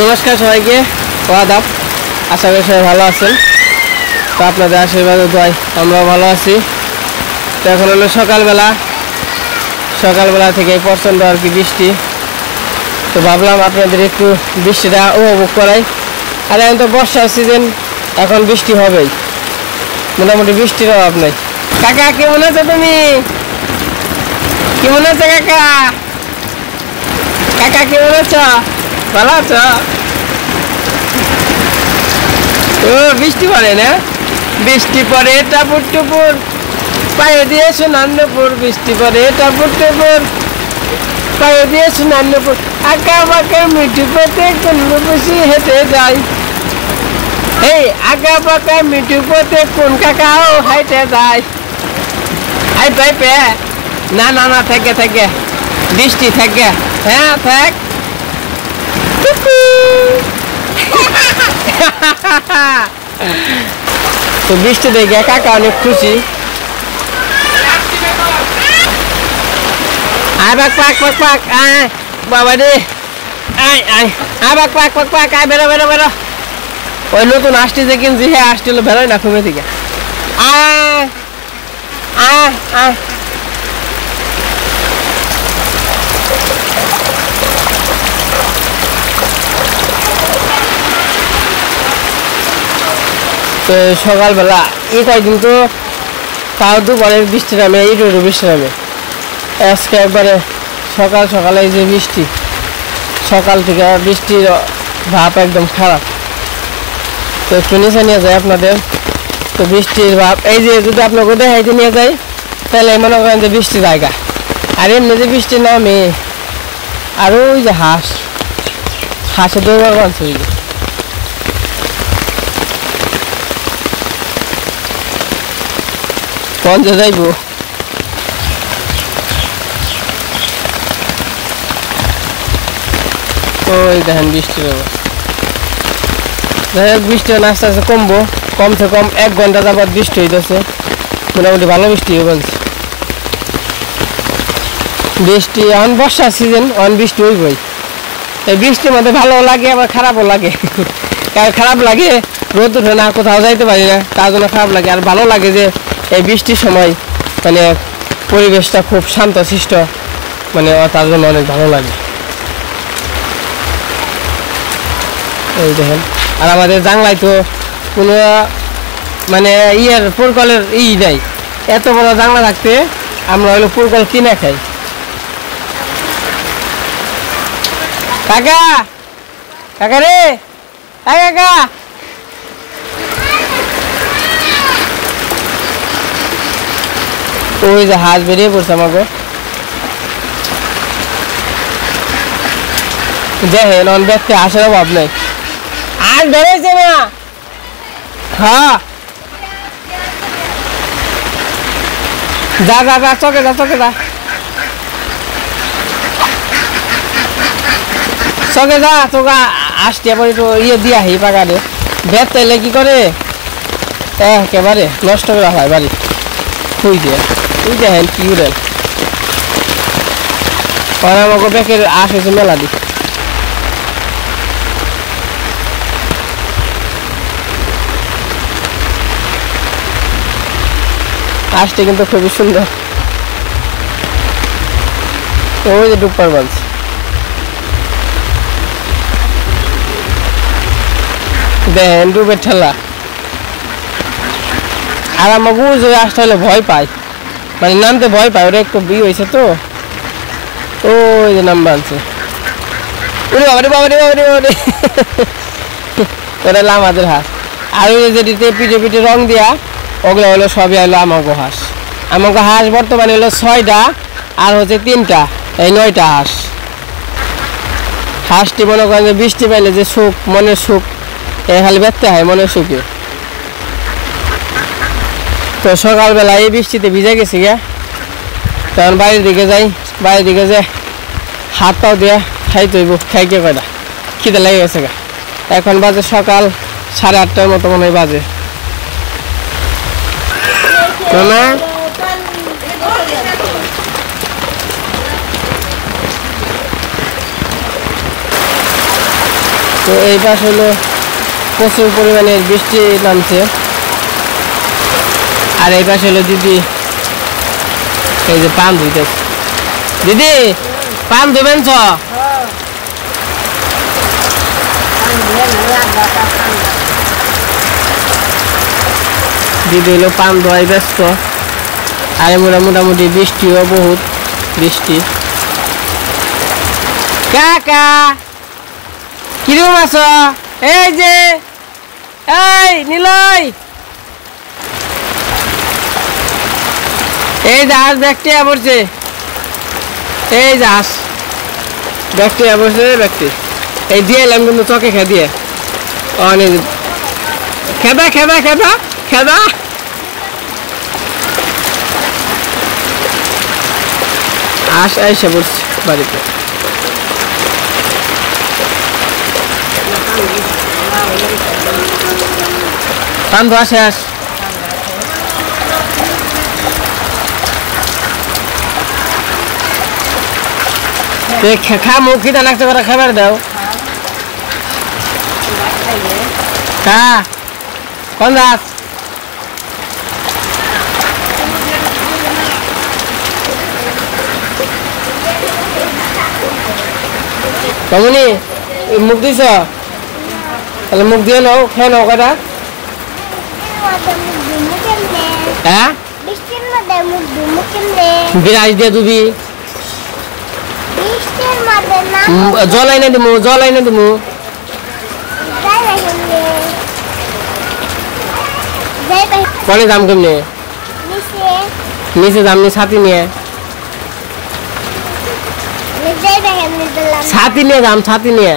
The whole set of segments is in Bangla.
নমস্কার সবাইকে, আদাব। আশা করি সবাই ভালো আছেন। তো আপনাদের আশীর্বাদে দোয়ায় আমরাও ভালো আছি। তো এখন হলো সকালবেলা থেকে প্রচণ্ড আর কি বৃষ্টি। তো ভাবলাম আপনাদের একটু বৃষ্টিটা উপভোগ করাই। আর এখন তো বর্ষার সিজন, এখন বৃষ্টি হবেই, মোটামুটি বৃষ্টির অভাব নেই। কাকা কেমন আছো তুমি? কেমন আছো কাকা? কাকা কেমন আছো? ভালো আছো? ও বৃষ্টি পড়ে না? বৃষ্টি পড়ে টাপুর টুপুর, পায়ে দিয়ে সুনান্নপুর। বৃষ্টি পড়ে টাপুর টুপুর, পায়ে দিয়ে সুনান্নপুর। আঁকা বাঁকা মিঠু পথে কোন বসে হেঁটে যায়। এই আঁকা বাঁকা মিঠু পথে কোন কাকাও হেঁটে যায়। আই পাই পে না না না, থেকে বৃষ্টি থেকে, হ্যাঁ থাক। তো বৃষ্টি দেখে কাকা অনেক খুশি। আয় বাক পাক পাক পাক, আয় বাবা রে, আয় আয় আয় বাক পাক পাক পাক, আয় বেরো বেরো বেরো। ওই নতুন আসটি যে কিনছি, হ্যাঁ আসটি হলো বেরোয় না ঘুমে থেকে। আয় আয় আয়। তো সকালবেলা এই কয়েকদিন তো তাও দুপুরের বৃষ্টি নামে, এই রোডে বৃষ্টি নামে। আজকে একবারে সকালে যে বৃষ্টি, সকাল থেকে বৃষ্টির ভাব একদম খারাপ। তো একটু নিচে নিয়ে যায় আপনাদের। তো বৃষ্টির ভাব এই যে যদি আপনাকে দেখাইতে নিয়ে যায়, তাহলে মনে করেন যে বৃষ্টি জায়গা। আর এমনি যে বৃষ্টি নামে, আর ওই যে হাঁসে দৌড়ার বানছে, ওই যে পঞ্চে যাইব। ওই দেখেন বৃষ্টির অবস্থা। যাই হোক, বৃষ্টি আস্তে আস্তে কমসে কম 1 ঘন্টা যাবৎ বৃষ্টি হইতেছে। মোটামুটি ভালো বৃষ্টি বলছে। বৃষ্টি এখন বর্ষার সিজন, এখন বৃষ্টি হইবই। এই বৃষ্টির মধ্যে ভালো লাগে, আবার খারাপও লাগে। কারণ খারাপ লাগে রোদ উঠে না, কোথাও যাইতে পারি না, তার জন্য খারাপ লাগে। আর ভালো লাগে যে এই বৃষ্টির সময় মানে পরিবেশটা খুব শান্তশিষ্ট, মানে তার জন্য অনেক ভালো লাগে। এই দেখেন, আর আমাদের জাংলায় তো কোনো মানে পুরকলের নাই। এত বড় জাংলা থাকতে আমরা হলো পুরকল কিনে খাই। কাকা কাকা রে, হ্যাঁ কাকা, ওই যে হাঁস বেরিয়ে পড়ছে আমাকে। দেখেন অন ব্যক্তি হাঁসের অভাব নেই। আর বেরোইছে না, হ্যাঁ যা যা যা, চকে যা চকে যা, চকে যা। তোকে আসতে আবার একটু দিয়ে আহি পাকারে। বেত তাইলে কি করে একেবারে নষ্ট করা হয় বাড়ি খুঁই দিয়ে। তুই দেখেন কি উড়েন, আমাকে বেকের আশ হয়েছে মেলা দি। আসতে কিন্তু খুবই সুন্দর। ওই যে ডুপার বাঁধ, দেখেন ডুবের ঠেলা। আর আমাকে আসতে হলে ভয় পায়, মানে নামতে ভয় পায়। ওরা একটু বিয়ে হয়েছে তো, ওই যে নাম বানছে। বাবারে বাবারে বাবারে বাবারে, ওটা হলো আমাদের হাঁস। আর ওই যে পিঠে পিঠে রং দিয়া, ওগুলো হলো সবই হলো আমাকে হাঁস। আমাকে হাঁস বর্তমানে হলো 6টা, আর হচ্ছে 3টা, এই 9টা হাঁস। হাঁসটি মনে করেন যে বৃষ্টি পাইলে যে সুখ, মনের সুখ, খালি ব্যক্তি হয় মনের সুখে। তো সকালবেলা এই বৃষ্টিতে ভিজে গেছি গে, তখন বাড়ির দিকে যাই। বাড়ির দিকে যে হাত পাও দিয়ে খাইতে হইব, খাইকে কয়টা খিদে লেগে গেছে গা। এখন বাজে সকাল 8:30টার মতো মনে হয় বাজে না। তো এই পাশ হলো প্রচুর পরিমাণে বৃষ্টি নামছে। আর এই পাশ হলো দিদি এই যে পান ধুইতেছে। দিদি পান ধুবেন ছ? দিদি হলো পান ধোয়াই ব্যস্ত। আর মোটামুটি বৃষ্টিও বহুত বৃষ্টি। কাকা কিরকম আছো? এই যে এই নিলয় এই জাহাজ ব্যক্তি পড়ছে। এই জাহাজ ব্যক্তি পড়ছে ব্যক্তি এই দিয়ে এলাম কিন্তু চকে খে দিয়ে অনেক খেদা খেদা খেদা খেদা আইসা পড়ছে বাড়িতে। পান ধোয়া শেষ। খা মুখ খিদা লাগতে পারে খাবার দাও। খা কোন দাস কমনি মুখ দিছ? তাহলে মুখ দিয়ে নাও, খেয়ে নাও কটা। হ্যাঁ বিরাজ দিয়ে দুবি জল আইনে দিমু জল আইনে দিমু। কনে দাম কেমনে? নিচে দাম নি ছাতি নিয়ে ছাতি নিয়ে দাম ছাতি নিয়ে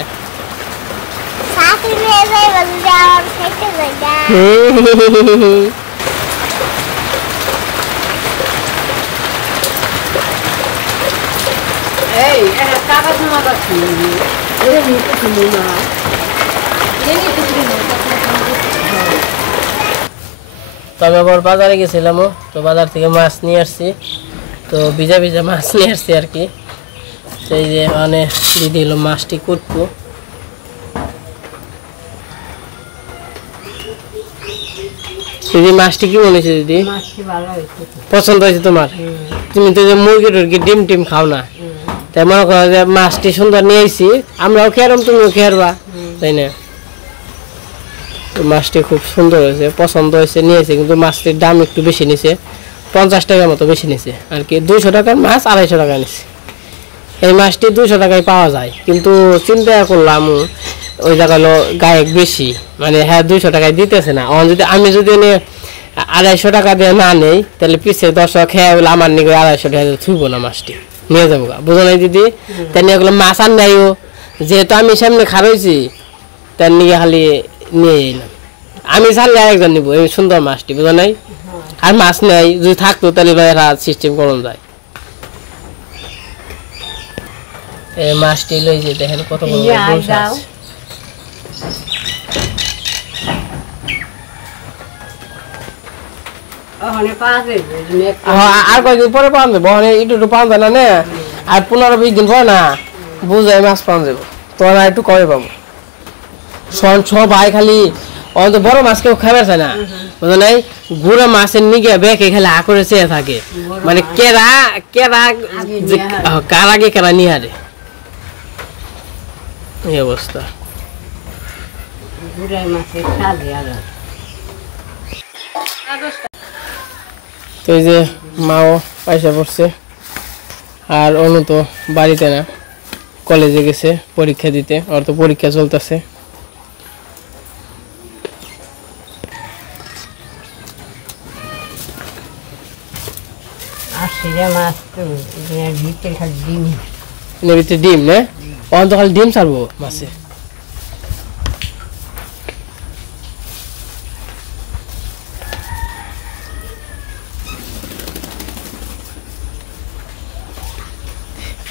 তো আমি আবার বাজারে গেছিলাম। তো বাজার থেকে মাছ নিয়ে আসছি। তো ভিজা ভিজা মাছ নিয়ে আসছি আর কি। এই যে মানে দিদি হলো মাছটি কুটবো। দিদি মাছটি কি মনে হচ্ছে? দিদি পছন্দ হয়েছে তোমার? তুমি তো যে মুরগি টুরগি ডিম টিম খাও না, তাই মনে করো যে মাছটি সুন্দর নিয়ে আইছি, আমরাও খেয়ারম তুমিও খেয়ারবা, তাই না? তো মাছটি খুব সুন্দর হয়েছে, পছন্দ হয়েছে, নিয়েছে। কিন্তু মাছটির দাম একটু বেশি নিছে, 50 টাকার মতো বেশি নিছে আর কি। 200 টাকার মাছ 250 টাকা নিছে। এই মাছটি 200 টাকায় পাওয়া যায়, কিন্তু চিন্তা করলাম ওই জায়গায় গায়ক বেশি, মানে হ্যাঁ 200 টাকায় দিতেছে না। যদি আমি যদি 250 টাকা দিয়ে না নেই, তাহলে পিছিয়ে দর্শক খেয়ে বলে আমার নিয়ে 250 টাকা ছুঁবো না, মাছটি নিয়ে যাবো। বুঝো না দিদি? তাই নিয়ে এগুলো মাছ আর নেইও, যেহেতু আমি সামনে খারইছি, তার নিয়ে খালি নিয়ে এলাম। আমি ছাড়লে আরেকজন নিবো এই সুন্দর মাছটি, বুঝো নাই? আর মাছ নেই, যদি থাকতো তাহলে সিস্টেম করুন যায়। এই মাছটি লই যে দেখেন কত বড় বড় আছে। আর কয়েকদিন পরে পাওয়া যাবো, একটু পাওয়া যায় না, আর 15-20 দিন পরে না বুঝাই মাছ পাওয়া যাবো, তোমার একটু কমে পাবো। সবাই খালি বড় মাছ কেউ খাবার চায় না, বুঝো নাই? গুড়া মাছের নিগে বেঁকে খালি আ করে চেয়ে থাকে, মানে কেরা কেরা কার আগে কেরা নিয়ে হারে, এই অবস্থা। তো এই যে মাও পয়সা পড়ছে, আর অনু তো বাড়িতে না, কলেজে গেছে পরীক্ষা দিতে, ওর তো পরীক্ষা চলতেছে। ডিম না তো খালি ডিম ছাড়বো মাছে।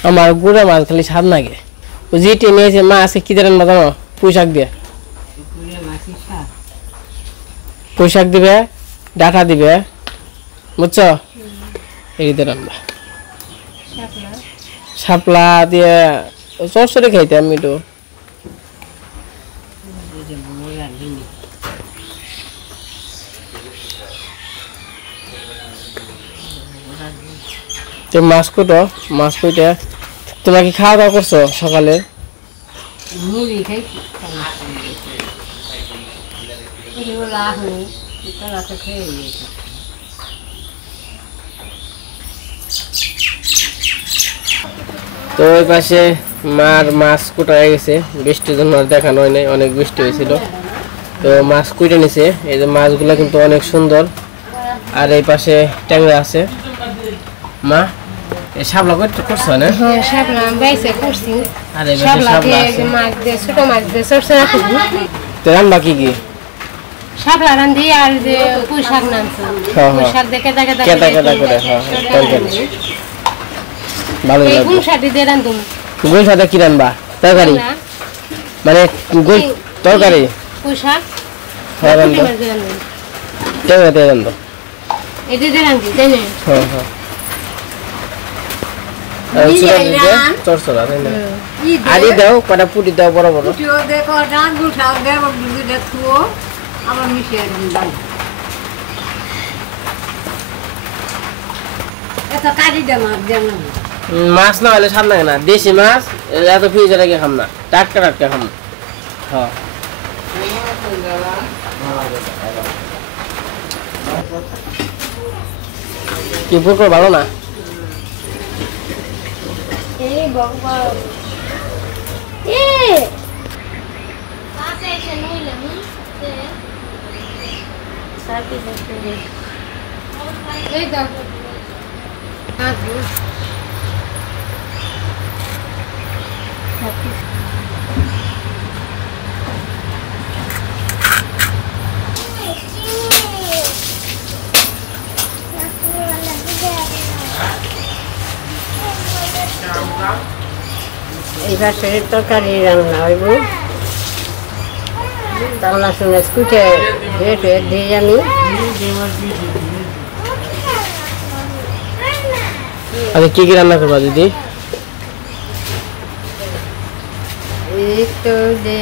আমার গুড়া মাছ খালি স্বাদ লাগে। ও যেটি নিয়েছে মা আছে কি দেন জানো? পুঁইশাক দিয়ে, পুঁইশাক দিবে, ডাঁটা দিবে, বুঝছো? এই দিয়ে রান্না শাপলা দিয়ে চরচরে খাইতে আমি তো তো মাছ কুটো মাছ কুটে তোমরা কি খাওয়া দাওয়া করছো সকালে? মুড়ি খাইছি তো ওই পাশে মার মাছ কুটা হয়ে গেছে, বৃষ্টির জন্য আর দেখানো হয় নাই, অনেক বৃষ্টি হয়েছিল। তো মাছ কুটে নিছে, এই যে মাছগুলো কিন্তু অনেক সুন্দর। আর এই পাশে ট্যাংরা আছে। মা এই শাপলা করছো না? হ্যাঁ শাপলা বাইসে করছি। আর এই পাশে শাপলা আছে, মাছ দিয়ে ছোট মাছ দিয়ে সরষে রাখি। তো রান্না কি কি? শাপলা রান্ধি আর যে পুঁই শাক নামছে, পুঁই শাক দিয়ে কেদা কেদা করে তরকারি ভালো এই লাগবে। গুণ শাক দিয়ে রান্ধুম। গুণ সাথে কি রান্না? তরকারি মানে গুণ তরকারি পুঁই শাক হ্যাঁ রান্ধো, ট্যাংরা দিয়ে রান্ধো। এটা দিয়ে রান্ধি তাই না? হ্যাঁ হ্যাঁ চরচরা তাই না? আড়ি দাও কটা পুটি দাও বড় বড়। মাছ না হলে স্বাদ লাগে না, দেশি মাছ এত ফ্রিজে রেখে খাম না, টাটকা টাটকা খাম। হ্যাঁ কি পুকুর ভালো না? এইবার শরীর তরকারি রান্না হইব। তামলা শুনে কুচে দিয়ে আমি আচ্ছা কি কি রান্না করবা দিদি? এই তো যে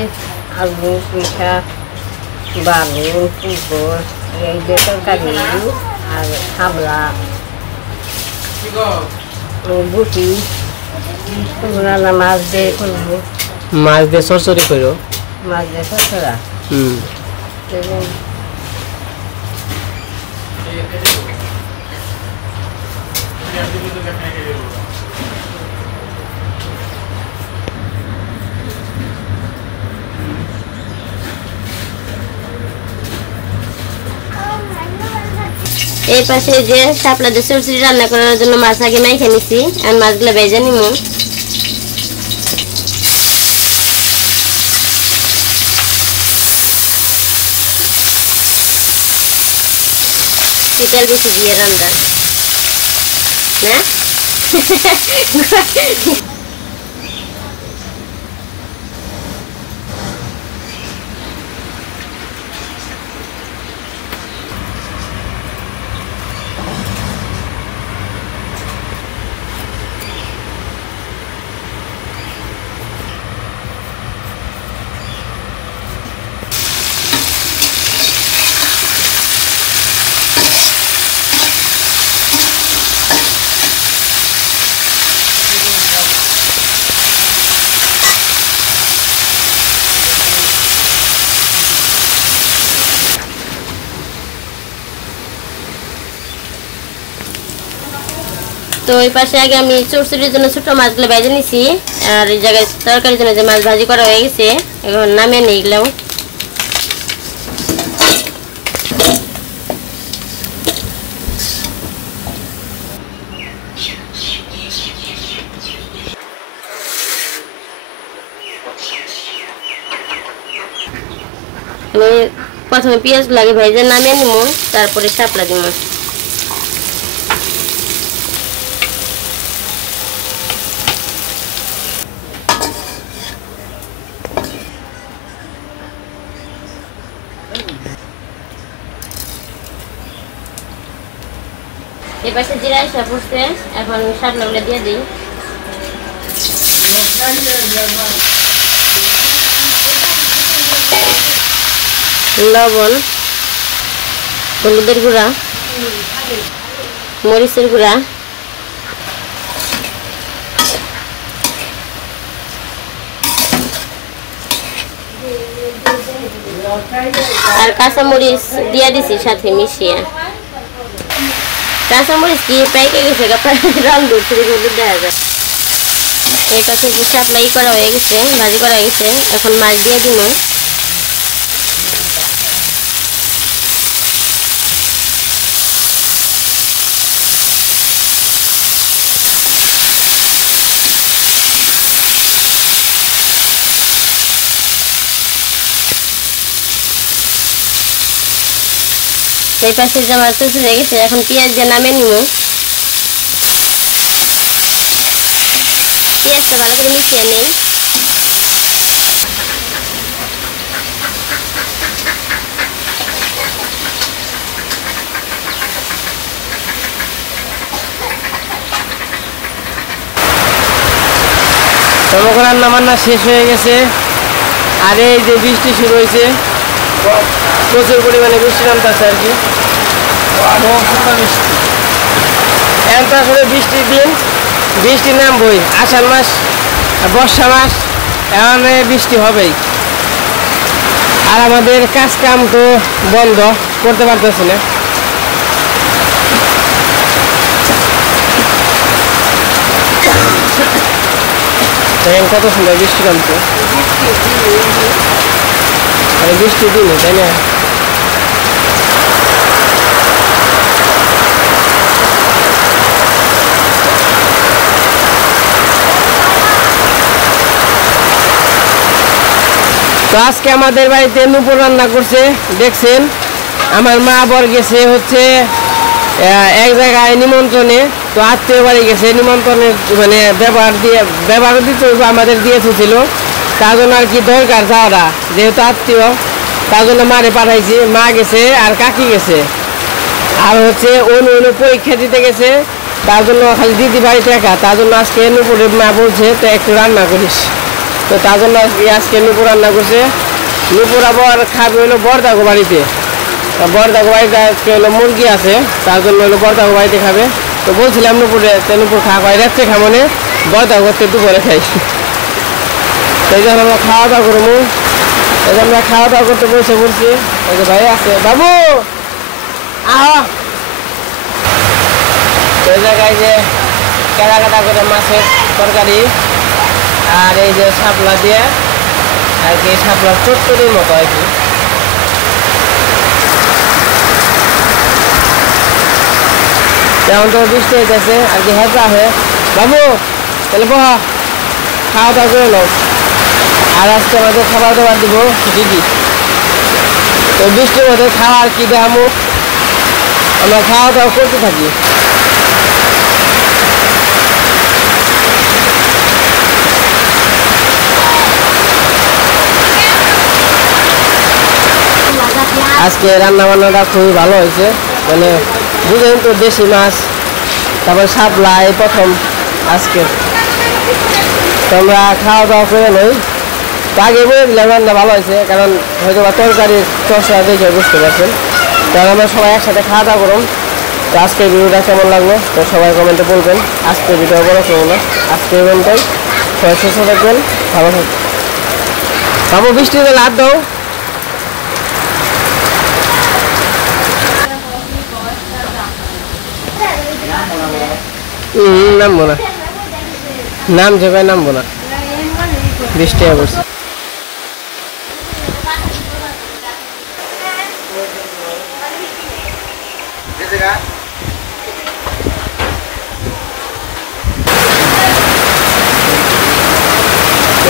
আলু পিঠা বালু পুকুর এই যে তরকারি আর হাবলা বুটি রান্না মাছ দিয়ে করবো। মাছ দিয়ে সরসরি করো? মাছ দিয়ে সরষরা এই পাশে যে শাপলা দিয়ে সরষরি রান্না করার জন্য মাছ আগে মাইখে নিছি আর মাছগুলো ভেজে নিমু। তেল বেশি দিয়ে রান্না না তো এই পাশে আগে আমি চরচড়ির জন্য ছোট মাছগুলো ভেজে নিছি আর এই জায়গায় তরকারির জন্য যে মাছ ভাজি করা হয়ে গেছে এখন নামিয়ে নিয়ে গেলাম। আমি প্রথমে পেঁয়াজগুলো আগে ভেজে নামিয়ে নিব, তারপরে শাপলা দিব। এপাশে জিরা এসে পড়ছে, এখন শাপলাগুলো দিয়ে দিই। লবণ, হলুদের গুঁড়া, মরিচের গুঁড়া, আর কাঁচামরিচ দিয়ে দিছি সাথে মিশিয়ে। কাঁচামরিচ কি পেকে গেছে, রং ধরছে দেখা যায়। এই পাশে সাপ্লাই করা হয়ে গেছে, ভাজি করা হয়ে গেছে। এখন মাছ দিয়ে দিব। এই পাশে যে আমার চুচু হয়ে গেছে, এখন পেঁয়াজ দিয়ে নামিয়ে নিব। পেঁয়াজটা ভালো করে মিশিয়ে নেই। রান্না বান্না শেষ হয়ে গেছে। আর এই যে বৃষ্টি শুরু হয়েছে, প্রচুর পরিমাণে বৃষ্টি নামতেছে আর কি। এখন তো আসলে বৃষ্টির দিন, বৃষ্টি নামবই। আষাঢ় মাস, বর্ষা মাস, এখন বৃষ্টি হবেই। আর আমাদের কাজ কাম তো বন্ধ, করতে পারতেছি না। দেখেন কত সুন্দর বৃষ্টি নামছে। বৃষ্টির দিন, তাই না? তো আজকে আমাদের বাড়িতে নুপুর রান্না করছে, দেখছেন। আমার মা বর গেছে হচ্ছে এক জায়গায় নিমন্ত্রণে, তো আত্মীয় বাড়ি গেছে নিমন্ত্রণের মানে ব্যবহার দিতে আমাদের দিয়েছিল। তার জন্য আর কি দরকার যাওয়াটা, যেহেতু আত্মীয়, তার জন্য মারে পাঠাইছি। মা গেছে আর কাকি গেছে, আর হচ্ছে অন্য পরীক্ষা দিতে গেছে, তার জন্য খালি দিদি বাড়িতে একা। তার জন্য আজকে নুপুরের মা বলছে তো একটু রান্না করিস, তো তার জন্য আজকে নুপুর রান্না করছে। নুপুর আবার খাবে হলো বরদাগো বাড়িতে। বরদাগো বাড়িতে আজকে হলো মুরগি আছে, তার জন্য হলো বরদাগো বাড়িতে খাবে। তো বলছিলাম নুপুরে, নুপুর খাওয়া হয় রাত্রে খামনে, বরদাগো করতে দুপুরে খাই। এই জন্য আমরা খাওয়া দাওয়া করবো। এই জন্য আমরা খাওয়া দাওয়া করতে বসে পড়ছি। ওই যে ভাই আছে, বাবু আহ। এই জায়গায় যে কেদা কেদা করে মাছের তরকারি, আর এই যে শাপলা দিয়ে আর কি, শাপলার চচ্চড়ির মতো আর কি। যেমন তো বৃষ্টি হইতেছে আর কি, হেঁচা হয়ে। বাবু তাহলে বহা, খাওয়া দাওয়া করে নাও। আর আজকে আমাদের খাবার দাবার দিব দিদি। তো বৃষ্টির মধ্যে খাওয়া আর কি দেখামো, আমরা খাওয়া দাওয়া করতে থাকি। আজকে রান্না বান্নাটা খুবই ভালো হয়েছে, মানে বুঝলেন তো, দেশি মাছ, তারপর শাপলা, এই প্রথম আজকে। তো আমরা খাওয়া দাওয়া করে নই। তো আগে বলে দিলাম রান্না ভালো হয়েছে, কারণ হয়তো বা তরকারির চর্চা দেখে বুঝতে পারছেন। কারণ আমরা সবাই একসাথে খাওয়া দাওয়া করুন। তো আজকের ভিডিওটা কেমন লাগলো তো সবাই কমেন্টে বলবেন। আজকের ভিডিও বড় করবো না, আজকের পর্যন্তই। সবাই সুস্থ থাকবেন, ভালো থাকবেন। বাবু বৃষ্টিতে লাভ দাও। নামবো না, নাম জায়গায় নামবো না, বৃষ্টি পড়ছে।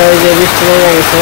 এই যে বৃষ্টি নেমে গেছে।